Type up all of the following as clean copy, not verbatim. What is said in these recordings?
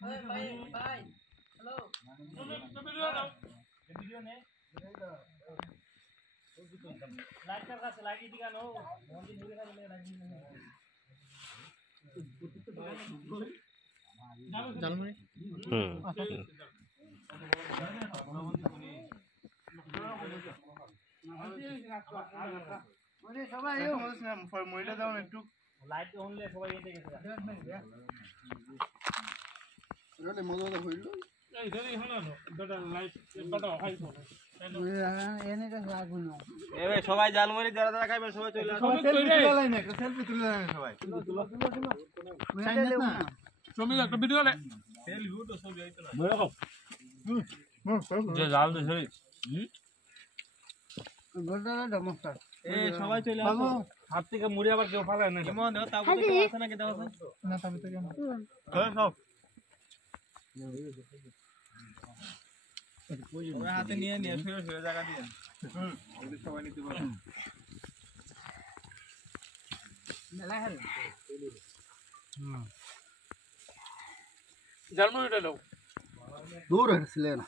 সবাই মহিলা যাও একটু লাইট অনলে সবাই এতে গেছে রে মজা হইল এই ধরে হলো দাদা লাইট বড় হাই করে এনে কাছে আগুন এ ভাই সবাই জালমুড়ি যারা যারা খাবেন সবাই চলে আসুন সেলফি তুলে লাইন একটা সেলফি তুলে লাইন সবাই জমি একটা ভিডিও লে সেলফি তো সব যাইতো না বড় কম যে জাল দে সরি গোলটা নমস্কার এ সবাই চলে আসুন হাত থেকে মুড়ি আবার কেউ ফালায় না ইমন দাও তাও দেখো আছে নাকি দাও আছে না তবে তো কেন সব ওরা হাতে নিয়ে নিয়ে সরে জায়গা দিয়ে ওদের সবাই নিতে পারবে মেলা হল জালমুড়িটা দাও দূর হইছিল না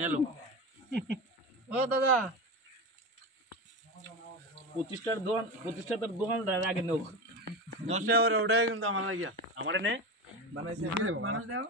নেলো ও দাদা 25টার দোকানটা আগে নেব 10 টাকা ওটাই কিন্তু আমার লাগিয়া আমারে নে মানুষ দাও